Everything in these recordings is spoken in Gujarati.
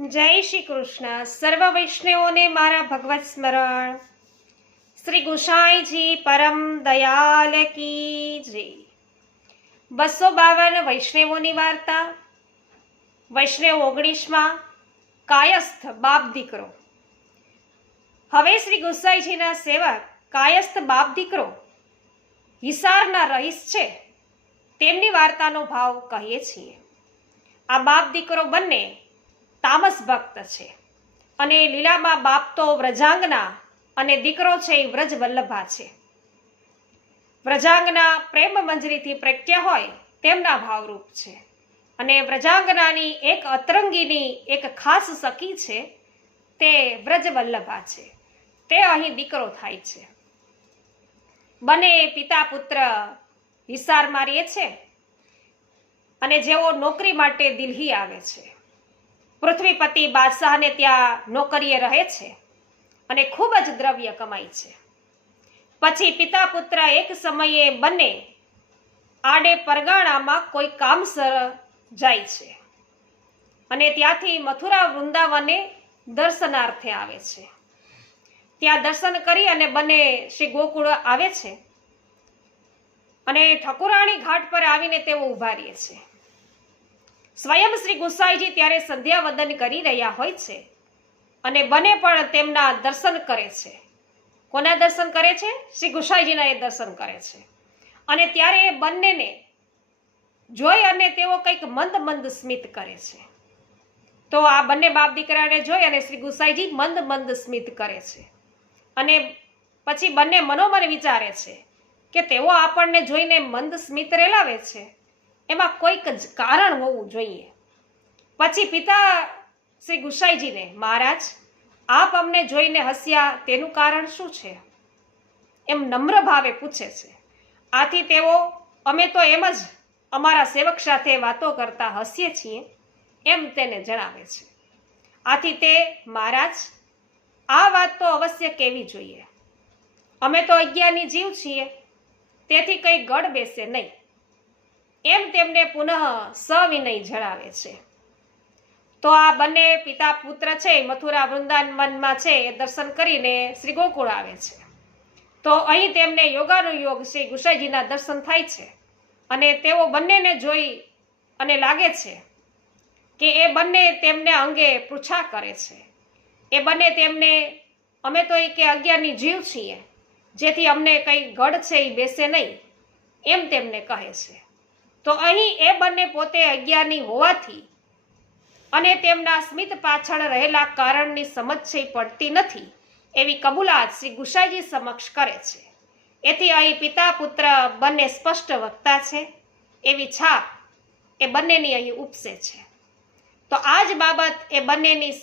જય શ્રી કૃષ્ણ. સર્વ વૈષ્ણવોને મારા ભગવત સ્મરણ. શ્રી ગુસાઈજી પરમ દયાલ કી જય. 252 વૈષ્ણવોની વાર્તા. વૈષ્ણવ 19માં કાયસ્થ બાપ દીકરો. હવે શ્રી ગુસાઈજીના સેવક કાયસ્થ બાપ દીકરો હિસારના રહીશ છે, તેમની વાર્તાનો ભાવ કહીએ છીએ. આ બાપ દીકરો બંને તામસ ભક્ત છે અને લીલામાં બાપ તો વ્રજાંગના અને દીકરો છે એ વ્રજ વલ્લભા છે. વ્રજાંગના પ્રેમ મંજરીથી પ્રગટ્યા હોય તેમના ભાવરૂપ છે અને વ્રજાંગનાની એક અતરંગીની એક ખાસ સખી છે, તે વ્રજ વલ્લભા છે. તે અહીં દીકરો થાય છે. બંને પિતા પુત્ર હિસારમાં રહે છે અને જેઓ નોકરી માટે દિલ્હી આવે છે. પૃથ્વીપતિ બાદશાહને ત્યાં નોકરીએ રહે છે અને ખૂબ જ દ્રવ્ય કમાય છે. પછી પિતા પુત્ર એક સમયે બંને આડે પરગાણામાં કોઈ કામસર જાય છે અને ત્યાંથી મથુરા વૃંદાવને દર્શનાર્થે આવે છે. ત્યાં દર્શન કરી અને બંને શ્રી ગોકુળ આવે છે અને ઠકુરાણી ઘાટ પર આવીને તેઓ ઊભા રહે છે. સ્વયં શ્રી ગુસાઈજી ત્યારે સંધ્યા વંદન કરી રહ્યા હોય છે અને બંને પણ તેમના દર્શન કરે છે. કોના દર્શન કરે છે? શ્રી ગુસાઈજીના એ દર્શન કરે છે. અને ત્યારે એ બંનેને જોઈ અને તેઓ કંઈક મંદ મંદ સ્મિત કરે છે. તો આ બંને બાપ દીકરાને જોઈ અને શ્રી ગુસાઈજી મંદ મંદ સ્મિત કરે છે અને પછી બંને મનોમન વિચારે છે કે તેઓ આપણને જોઈને મંદ સ્મિત રેલાવે છે, એમાં કોઈક જ કારણ હોવું જોઈએ. પછી પિતા શ્રી ગુસાઈજીને, મહારાજ, આપ અમને જોઈને હસ્યા તેનું કારણ શું છે? એમ નમ્ર ભાવે પૂછે છે. આથી તેઓ, અમે તો એમ જ અમારા સેવક સાથે વાતો કરતા હસીએ છીએ, એમ તેને જણાવે છે. આથી તે, મહારાજ, આ વાત તો અવશ્ય કહેવી જોઈએ. અમે તો અજ્ઞાની જીવ છીએ, તેથી કંઈ ગળ બેસે નહીં, એમ તેમને પુનઃ સવિનય જણાવે છે. તો આ બંને પિતા પુત્ર છે મથુરા વૃંદાવનમાં છે એ દર્શન કરીને શ્રી ગોકુળ આવે છે. તો અહીં તેમને યોગાનુયોગ શ્રી ગુસાઈજીના દર્શન થાય છે અને તેઓ બંનેને જોઈ અને લાગે છે કે એ બંને તેમને અંગે પૃચ્છા કરે છે. એ બંને તેમને, અમે તો કે અજ્ઞાની જીવ છીએ, જેથી અમને કંઈ ગળ છે એ બેસે નહીં, એમ તેમને કહે છે. તો અહીં એ બંને પોતે અજ્ઞાની હોવાથી અને તેમના સ્મિત પાછળ રહેલા કારણની સમજ છે પડતી નથી, એવી કબૂલાત શ્રી ગુસાઈજી સમક્ષ કરે છે. એથી અહીં પિતા પુત્ર બંને સ્પષ્ટ વક્તા છે એવી છાપ એ બંનેની અહીં ઉપસે છે. તો આ જ બાબત એ બંનેની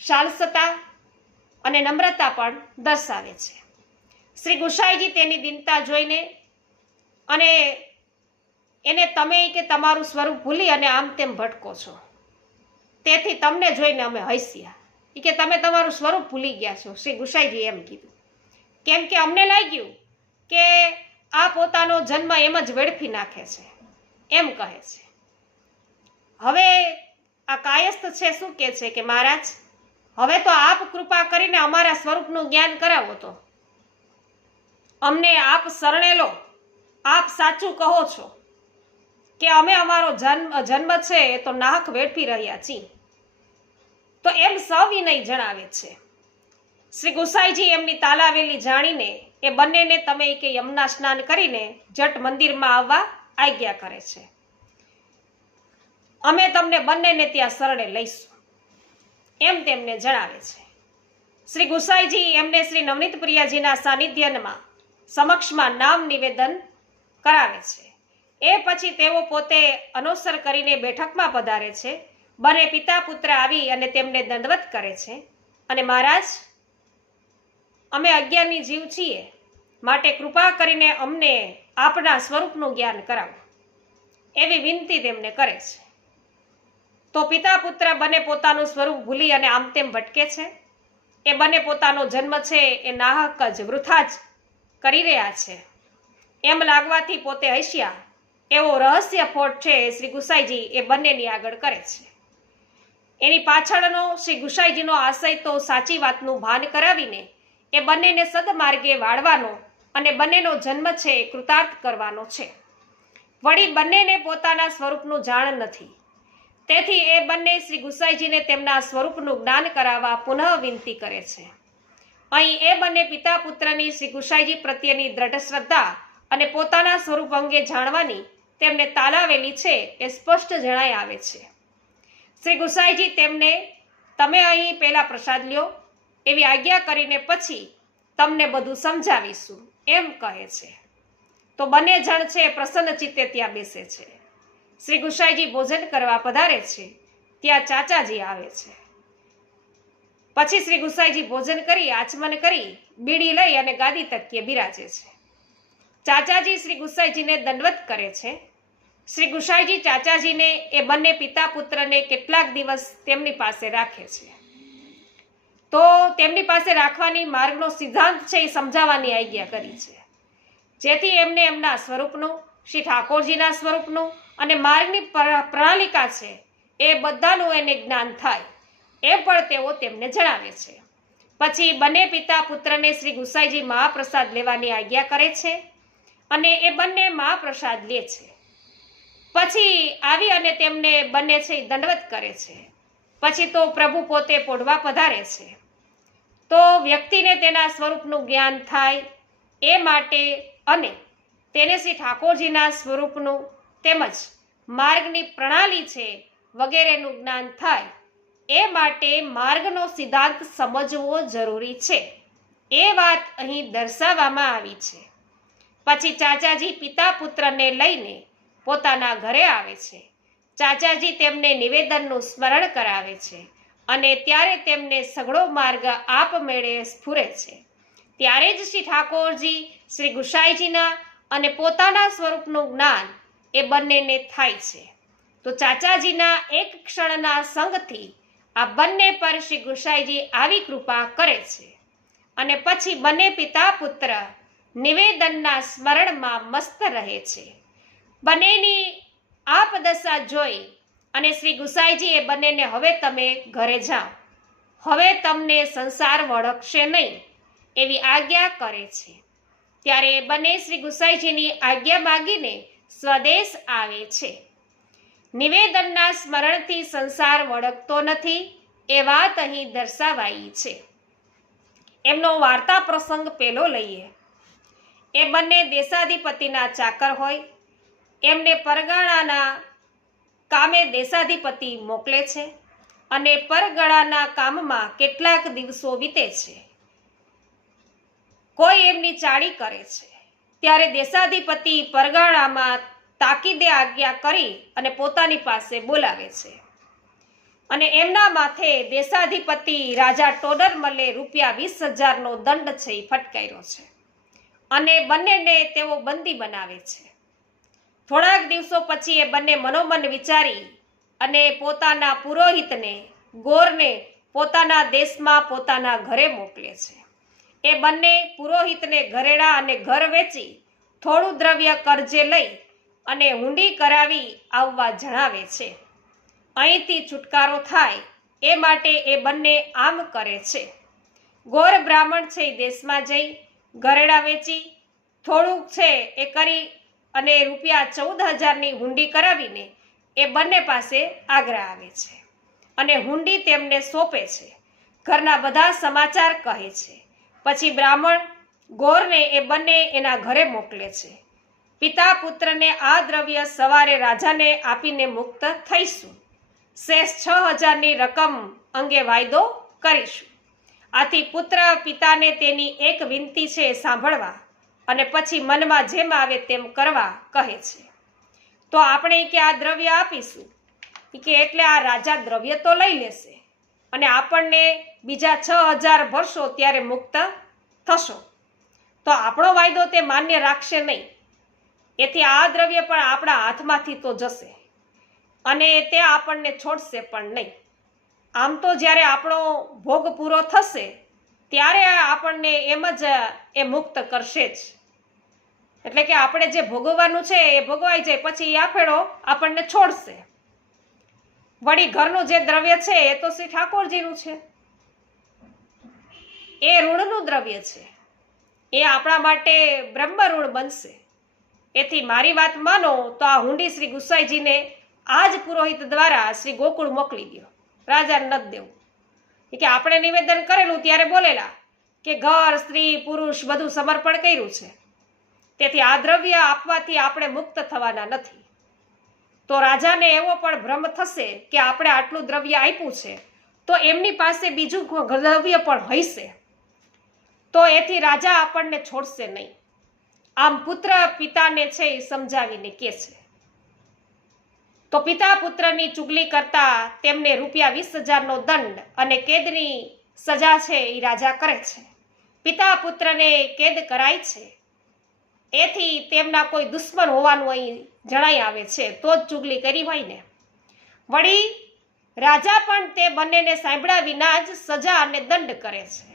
શાલસતા અને નમ્રતા પણ દર્શાવે છે. શ્રી ગુસાઈજી તેની દીનતા જોઈને અને એને તમે કે તમારું સ્વરૂપ ભૂલી અને આમ તેમ ભટકો છો, તેથી તમને જોઈને અમે હસ્યા. એ કે તમે તમારું સ્વરૂપ ભૂલી ગયા છો. શ્રી ગુસાઈજી એમ કીધું, કેમ કે અમને લાગ્યું કે આ પોતાનો જન્મ એમ જ વેડફી નાખે છે, એમ કહે છે. હવે આ કાયસ્થ છે શું કહે છે કે, મહારાજ, હવે તો આપ કૃપા કરીને અમારા સ્વરૂપનું જ્ઞાન કરાવો. તો અમને આપ શરણે લો. આપ સાચું કહો છો કે અમે અમારો જન્મ છે એ તો નાહક વેઠવી રહ્યા છીએ. તો એમ સવિનય જણાવે છે. શ્રી ગુસાઈજી એમની તાલાવેલી જાણીને એ બંનેને તમે કે યમુના સ્નાન કરીને જટ મંદિરમાં આવવા આજ્ઞા કરે છે. અમે તમને બંનેને ત્યાં શરણે લઈશું, એમ તેમને જણાવે છે. શ્રી ગુસાઈજી એમને શ્રી નવનીત પ્રિયાજીના સાનિધ્યમાં સમક્ષમાં નામ નિવેદન કરાવે છે. એ પછી તેઓ પોતે અનુસર કરીને બેઠકમાં પધારે છે. બંને પિતા પુત્ર આવી અને તેમને દંડવત કરે છે અને મહારાજ, અમે અજ્ઞાની જીવ છીએ, માટે કૃપા કરીને અમને આપના સ્વરૂપનું જ્ઞાન કરાવો, એવી વિનંતી તેમને કરે છે. તો પિતા પુત્ર બંને પોતાનું સ્વરૂપ ભૂલી અને આમ તેમ ભટકે છે. એ બંને પોતાનો જન્મ છે એ નાહક જ વૃથા જ કરી રહ્યા છે એમ લાગવાથી પોતે હસ્યા એવો રહસ્ય ફોટ છે શ્રી ગુસાઈજી એ બંનેની આગળ કરે છે. એની પાછળનો શ્રી ગુસાઈજીનો આશય તો સાચી વાતનું ભાન કરાવીને એ બંનેને સદમાર્ગે વાળવાનો અને બંનેનો જન્મ છે એ કૃતાર્થ કરવાનો છે. વળી બંનેને પોતાના સ્વરૂપનું જાણ નથી, તેથી એ બંને શ્રી ગુસાઈજીને તેમના સ્વરૂપનું જ્ઞાન કરાવવા પુનઃ વિનંતી કરે છે. અહીં એ બંને પિતા પુત્રની શ્રી ગુસાઈજી પ્રત્યેની દ્રઢ શ્રદ્ધા અને પોતાના સ્વરૂપ અંગે જાણવાની તેમને તાલાવેલી છે એ સ્પષ્ટ જણાઈ આવે છે. શ્રી ગુસાઈજી તેમને તમે અહીં પહેલા પ્રસાદ લ્યો એવી આજ્ઞા કરીને પછી તમને બધું સમજાવીશું એમ કહે છે. તો બંને જણ છે પ્રસન્ન ચિત્તે ત્યાં બેસે છે. શ્રી ગુસાઈજી ભોજન કરવા પધારે છે ત્યાં ચાચાજી આવે છે. પછી શ્રી ગુસાઈજી ભોજન કરી આચમન કરી બીડી લઈ અને ગાદી તકીએ બિરાજે છે. ચાચાજી શ્રી ગુસાઈજીને દંડવત કરે છે. શ્રી ગુસાઈજી ચાચાજીને એ બંને પિતા પુત્રને કેટલાક દિવસ તેમની પાસે રાખે છે. તો તેમની પાસે રાખવાની માર્ગનો સિદ્ધાંત છે એ સમજાવવાની આજ્ઞા કરી છે, જેથી એમને એમના સ્વરૂપનું, શ્રી ઠાકોરજીના સ્વરૂપનું અને માર્ગની પ્રણાલિકા છે એ બધાનું એને જ્ઞાન થાય એ પણ તેઓ તેમને જણાવે છે. પછી બંને પિતા પુત્રને શ્રી ગુસાઈજી મહાપ્રસાદ લેવાની આજ્ઞા કરે છે અને એ બંને મહાપ્રસાદ લે છે. પછી આવી અને તેમને બંને છે દંડવત કરે છે. પછી તો પ્રભુ પોતે પોઢવા પધારે છે. તો વ્યક્તિને તેના સ્વરૂપનું જ્ઞાન થાય એ માટે અને તેને શ્રી ઠાકોરજીના સ્વરૂપનું તેમજ માર્ગની પ્રણાલી છે વગેરેનું જ્ઞાન થાય એ માટે માર્ગનો સિદ્ધાંત સમજવો જરૂરી છે. એ વાત અહીં દર્શાવવામાં આવી છે. પછી ચાચાજી પિતા પુત્રને લઈને પોતાના ઘરે આવે છે. ચાચાજી તેમને નિવેદનનું સ્મરણ કરાવે છે અને ત્યારે તેમને સઘળો માર્ગ આપમેળે સ્ફુરે છે. ત્યારે જ શ્રી ઠાકોરજી શ્રી ગુસાઈજીના અને પોતાના સ્વરૂપનું જ્ઞાન એ બંનેને થાય છે. તો ચાચાજીના એક ક્ષણના સંગથી આ બંને પર શ્રી ગુસાઈજી આવી કૃપા કરે છે અને પછી બંને પિતા પુત્ર નિવેદનના સ્મરણમાં મસ્ત રહે છે. બંનેની આપદશા જોઈ અને શ્રી ગુસાઈજી એ બંનેને હવે તમે ઘરે જાઓ, હવે તમને સંસાર વળગશે નહીં એવી આજ્ઞા કરે છે. ત્યારે બંને શ્રી ગુસાઈજીની આજ્ઞા માગીને સ્વદેશ આવે છે. નિવેદનના સ્મરણથી સંસાર વળગતો નથી એ વાત અહીં દર્શાવાઈ છે. એમનો વાર્તા પ્રસંગ પેલો લઈએ. એ બંને દેશાધિપતિના ચાકર હોય. એમને પરગણાના કામે દેશાધિપતિ મોકલે છે અને પરગણાના કામમાં કેટલાક દિવસો વીતે છે. કોઈ એમની ચાળી કરે છે ત્યારે દેશાધિપતિ પરગણામાં તાકીદે આજ્ઞા કરી અને પોતાની પાસે બોલાવે છે અને એમના માથે દેશાધિપતિ રાજા ટોડરમલે ₹20,000નો દંડ છે એ ફટકાર્યો છે અને બંનેને તેઓ બંદી બનાવે છે. થોડાક દિવસો પછી એ બંને મનોમન વિચારી અને પોતાના પુરોહિતને ગોરને પોતાના દેશમાં પોતાના ઘરે મોકલે છે. એ બંને પુરોહિતને ઘરેણા અને ઘર વેચી થોડું દ્રવ્ય કરજે લઈ અને હુંડી કરાવી આવવા જણાવે છે. અહીંથી છુટકારો થાય એ માટે એ બંને આમ કરે છે. ગોર બ્રાહ્મણ છે એ દેશમાં જઈ ઘરેણા વેચી થોડુંક છે એ કરી અને ₹14,000ની હુંડી કરાવીને એ બંને પાસે આગ્રા આવે છે અને હુંડી તેમને સોંપે છે. ઘરના બધા સમાચાર કહે છે. પછી બ્રાહ્મણ ગોરને એ બંને એના ઘરે મોકલે છે. પિતા પુત્રને આ દ્રવ્ય સવારે રાજાને આપીને મુક્ત થઈશું. શેષ 6,000ની રકમ અંગે વાયદો કરીશું. આથી પુત્ર પિતાને તેની એક વિનંતી છે સાંભળવા અને પછી મનમાં જેમ આવે તેમ કરવા કહે છે. તો આપણે કે આ દ્રવ્ય આપીશું કે એટલે આ રાજા દ્રવ્ય તો લઈ લેશે અને આપણને બીજા 6,000 ભરશો ત્યારે મુક્ત થશો. તો આપણો વાયદો તે માન્ય રાખશે નહીં. એથી આ દ્રવ્ય પણ આપણા હાથમાંથી તો જશે અને તે આપણને છોડશે પણ નહીં. આમ તો જ્યારે આપણો ભોગ પૂરો થશે ત્યારે આપણને એમ જ એ મુક્ત કરશે જ. એટલે કે આપણે જે ભોગવવાનું છે એ ભોગવાઈ જાય પછી આ ફેરો આપણને છોડશે. વળી ઘરનું જે દ્રવ્ય છે એ તો શ્રી ઠાકોરજીનું છે, એ ઋણનું દ્રવ્ય છે, એ આપણા માટે બ્રહ્મ ઋણ બનશે. એથી મારી વાત માનો તો આ હુંડી શ્રી ગુસાઈજીને આજ પુરોહિત દ્વારા શ્રી ગોકુળ મોકલી દો, રાજાને નથી દેવું. કે આપણે નિવેદન કરેલું ત્યારે બોલેલા કે ઘર સ્ત્રી પુરુષ બધું સમર્પણ કર્યું છે, તેથી આ દ્રવ્ય આપવાથી આપણે મુક્ત થવાના નથી. તો રાજાને એવો પણ ભ્રમ થશે કે આપણે આટલું દ્રવ્ય આપ્યું છે તો એમની પાસે બીજું દ્રવ્ય પણ હશે, તો એથી રાજા આપણને છોડશે નહીં. આમ પુત્ર પિતાને છે એ સમજાવીને કહે છે. તો પિતા પુત્રની ચુગલી કરતા તેમને ₹20,000નો દંડ અને કેદની સજા છે એ રાજા કરે છે. પિતા પુત્રને કેદ કરાય છે. એથી તેમના કોઈ દુશ્મન હોવાનું અહીં જણાઈ આવે છે, તો જ ચુગલી કરી હોય ને. વળી રાજા પણ તે બંનેને સાંભળ્યા વિના જ સજા અને દંડ કરે છે,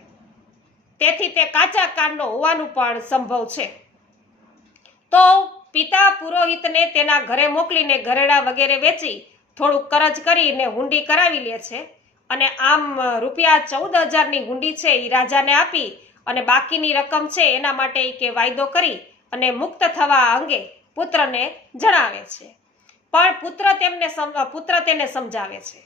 તેથી તે કાચા કાનનો હોવાનું પણ સંભવ છે. તો પિતા પુરોહિતને તેના ઘરે મોકલીને ઘરેણા વગેરે વેચી થોડુંક કરજ કરીને હુંડી કરાવી લે છે, અને આમ ₹14,000ની હુંડી છે એ રાજાને આપી અને બાકીની રકમ છે એના માટે કે વાયદો કરી અને મુક્ત થવા અંગે પુત્રને જણાવે છે. પણ પુત્ર તેને સમજાવે છે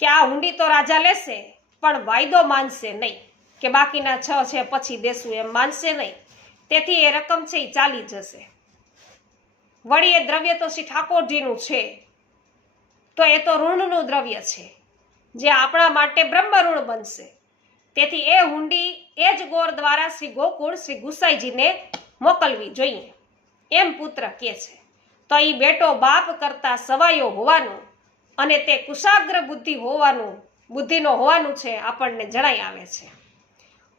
કે આ હુંડી તો રાજા લેશે, પણ વાયદો માનશે નહીં, કે બાકીના 6 છે પછી દેશું એમ માનશે નહીં. તેથી એ રકમ છે એ ચાલી જશે. વળી એ દ્રવ્ય તો શ્રી ઠાકોરજીનું છે, તો એ તો ઋણનું દ્રવ્ય છે, જે આપણા માટે બ્રહ્મ ઋણ બનશે. તેથી એ હુંડી એ જ ગોર દ્વારા શ્રી ગોકુળ શ્રી ગુસાઈજીને મોકલવી જોઈએ, એમ પુત્ર કહે છે. તો એ બેટો બાપ કરતા સવાયો હોવાનું અને તે કુશાગ્ર બુદ્ધિનો હોવાનું છે આપણને જણાઈ આવે છે.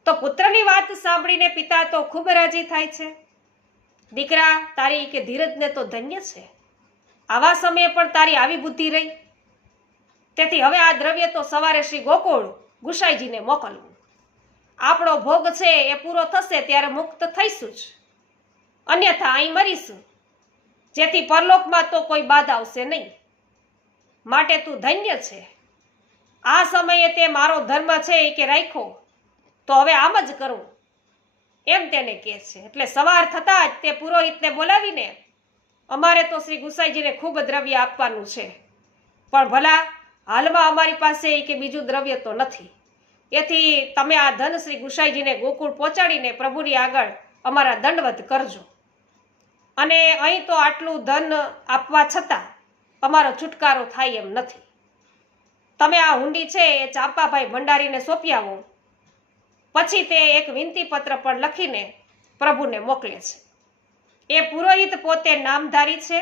તો પુત્રની વાત સાંભળીને પિતા તો ખૂબ રાજી થાય છે. દીકરા, તારી કે ધીરજને તો ધન્ય છે, આવા સમયે પણ તારી આવી બુદ્ધિ રહી. તેથી હવે આ દ્રવ્ય તો સવારે શ્રી ગોકુળ ગુસાઈજીને મોકલવું. આપણો ભોગ છે એ પૂરો થશે ત્યારે મુક્ત થઈશું જ, અન્યથા અહીં મરીશું, જેથી પરલોકમાં તો કોઈ બાધ આવશે નહીં. માટે તું ધન્ય છે. આ સમયે તે મારો ધર્મ છે એ કે રાખ્યો, તો હવે આમ જ કરું, એમ તેને કહે છે. એટલે સવાર થતાં જ તે પુરોહિતને બોલાવીને, અમારે તો શ્રી ગુસાઈજીને ખૂબ દ્રવ્ય આપવાનું છે, પણ ભલા હાલમાં અમારી પાસે કે બીજું દ્રવ્ય તો નથી, એથી તમે આ ધન શ્રી ગુસાઈજીને ગોકુળ પહોંચાડીને પ્રભુની આગળ અમારા દંડવત કરજો. અને અહીં તો આટલું ધન આપવા છતાં અમારો છુટકારો થાય એમ નથી. તમે આ હુંડી છે એ ચાંપાભાઈ ભંડારીને સોંપી આવો. પછી તે એક વિનંતી પત્ર પણ લખીને પ્રભુને મોકલે છે. એ પુરોહિત પોતે નામધારી છે,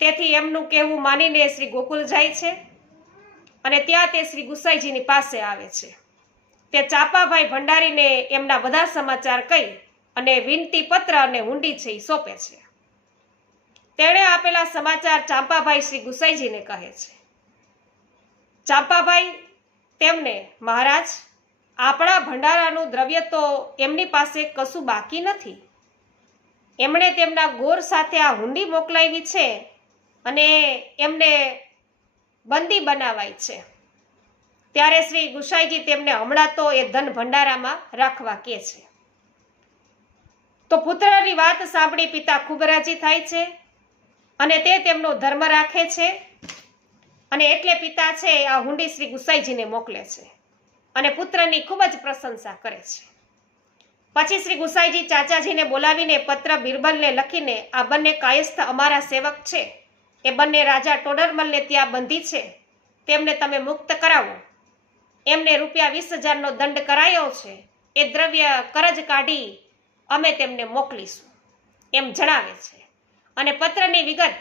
તેથી એમનું કહેવું માનીને શ્રી ગોકુળ જાય છે અને ત્યાં તે શ્રી ગુસાઈજીની પાસે આવે છે. તે ચાંપાભાઈ ભંડારીને એમના બધા સમાચાર કહી અને વિનંતી પત્ર અને હુંડી છે એ સોંપે છે. તેણે આપેલા સમાચાર ચાંપાભાઈ શ્રી ગુસાઈજીને કહે છે. ચાંપાભાઈ તેમને, મહારાજ, આપણા ભંડારાનું દ્રવ્ય તો એમની પાસે કશું બાકી નથી. એમણે તેમના ગોર સાથે આ હુંડી મોકલાવી છે અને એમને બંદી બનાવાય છે. ત્યારે શ્રી ગુસાઈજી તેમને હમણાં તો એ ધન ભંડારામાં રાખવા કહે છે. તો પુત્રની વાત સાંભળી પિતા ખૂબ રાજી થાય છે અને તે તેમનો ધર્મ રાખે છે, અને એટલે પિતા છે આ હુંડી શ્રી ગુસાઈજીને મોકલે છે અને પુત્રની ખૂબ જ પ્રશંસા કરે છે. પછી શ્રી ગુસાઈજી ચાચાજીને બોલાવીને પત્ર બિરબલને લખીને, આ બંને કાયસ્થ અમારા સેવક છે, એ બંને રાજા ટોડરમલને ત્યાં બંધી છે, તેમને તમે મુક્ત કરાવો. એમને ₹20,000નો દંડ કરાયો છે, એ દ્રવ્ય કરજ કાઢી અમે તેમને મોકલીશું, એમ જણાવે છે. અને પત્રની વિગત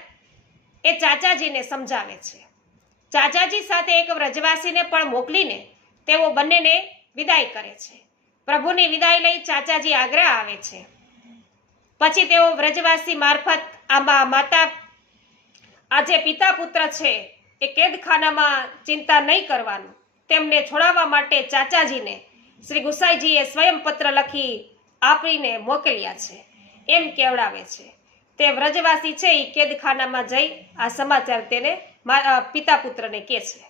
એ ચાચાજીને સમજાવે છે. ચાચાજી સાથે એક વ્રજવાસીને પણ મોકલીને તેઓ બંનેને વિદાય કરે છે. પ્રભુની વિદાય લઈ ચાચાજી આગ્રા આવે છે. પછી તેઓ વ્રજવાસી મારફત આ જે પિતા પુત્ર છે એ કેદખાનામાં ચિંતા નહીં કરવાનું, તેમને છોડાવવા માટે ચાચાજીને શ્રી ગુસાઈજીએ સ્વયં પત્ર લખી આપીને મોકલ્યા છે, એમ કહેવડાવે છે. તે વ્રજવાસી છે એ કેદખાનામાં જઈ આ સમાચાર તેને પિતા પુત્રને કહે છે.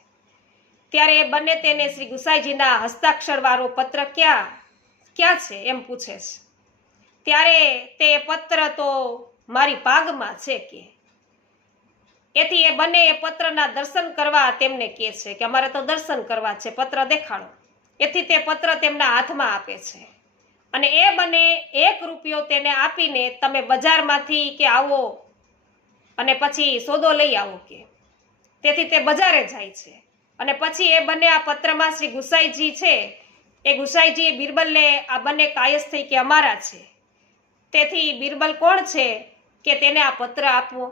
ત્યારે એ બંને તેને શ્રી ગુસાઈજીના હસ્તાક્ષરવાળો પત્ર ક્યાં છે એમ પૂછે છે. ત્યારે તે પત્ર તો મારી પાગમાં છે કે. એથી એ બંને એ પત્રના દર્શન કરવા તેમને કહે છે કે અમારે તો દર્શન કરવા છે, પત્ર દેખાડો. એથી તે પત્ર તેમના હાથમાં આપે છે અને એ બંને 1 રૂપિયો તેને આપીને તમે બજારમાંથી કે આવો અને પછી સોદો લઈ આવો કે. તેથી તે બજારે જાય છે અને પછી એ બંને આ પત્રમાં શ્રી ગુસાઈજી છે એ ગુસાઈજીએ બિરબલને આ બંને કાયસ્થ થઈ કે અમારા છે. તેથી બિરબલ કોણ છે કે તેને આ પત્ર આપવો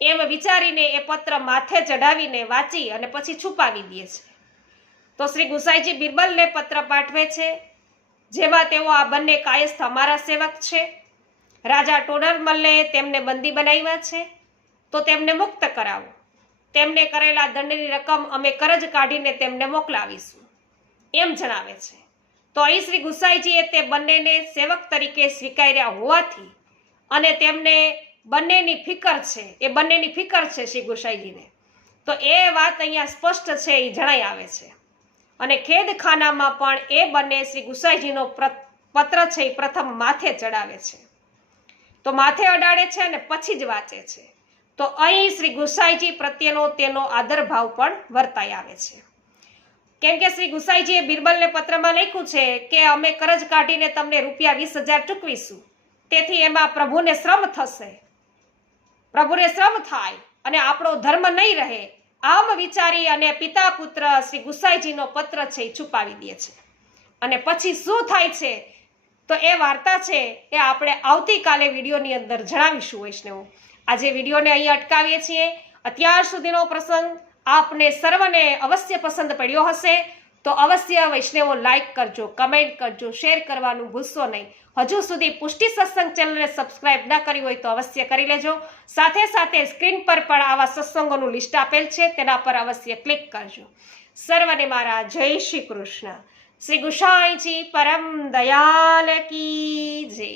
એમ વિચારીને એ પત્ર માથે ચઢાવીને વાંચી અને પછી છુપાવી દે છે. તો શ્રી ગુસાઈજી બિરબલને પત્ર પાઠવે છે જેમાં તેઓ આ બંને કાયસ્થ અમારા સેવક છે. રાજા ટોડરમલે તેમને બંદી બનાવ્યા છે તો તેમને મુક્ત કરાવો. તેમને કરેલા દંડની રકમ અમે કરજ કાઢીને તેમને મોકલાવીશું એમ જણાવે છે. તો અહીં શ્રી ગુસાઈજીએ તે બંનેને સેવક તરીકે સ્વીકાર્યા હોવાથી અને તેમને બંનેની ફિકર છે, એ બંનેની ફિકર છે શ્રી ગુસાઈજીને, તો એ વાત અહીંયા સ્પષ્ટ છે, એ જણાઈ આવે છે. અને ખેદખાનામાં પણ એ બંને શ્રી ગુસાઈજીનો પત્ર છે એ પ્રથમ માથે ચડાવે છે. તો માથે અડાડે છે અને પછી જ વાંચે છે. તો અહીં શ્રી ગુસાઈજી પ્રત્યેનો તેનો આદરભાવ પણ વર્તાઈ આવે છે. કેમ કે શ્રી ગુસાઈજીએ બિરબલને પત્રમાં લખ્યું છે કે અમે કરજ કાઢીને તમને ₹20,000 ચૂકવીશું. તેથી એમાં પ્રભુને શ્રમ થશે, પ્રભુને શ્રમ થાય અને આપણો ધર્મ નહીં રહે, આમ વિચારી અને પિતા પુત્ર શ્રી ગુસાઈજીનો પત્ર છે એ છુપાવી દે છે. અને પછી શું થાય છે તો એ વાર્તા છે એ આપણે આવતીકાલે વિડીયોની અંદર જણાવીશું વૈષ્ણવો. આજે વિડીયોને અહીં અટકાવીએ છીએ. અત્યાર સુધીનો પ્રસંગ આપને સર્વને અવશ્ય પસંદ પડ્યો હશે તો અવશ્ય વૈષ્ણવો લાઈક કરજો, કમેન્ટ કરજો, શેર કરવાનું ભૂલશો નહીં. હજુ સુધી પુષ્ટિ સત્સંગ ચેનલને સબસ્ક્રાઇબ ના કરી હોય તો અવશ્ય કરી લેજો. સાથે સાથે સ્ક્રીન પર પણ આવા સત્સંગોનું લિસ્ટ આપેલ છે, તેના પર અવશ્ય ક્લિક કરજો. સર્વને મારા જય શ્રી કૃષ્ણ. શ્રી ગુસાઈજી પરમ દયાલ કી જય.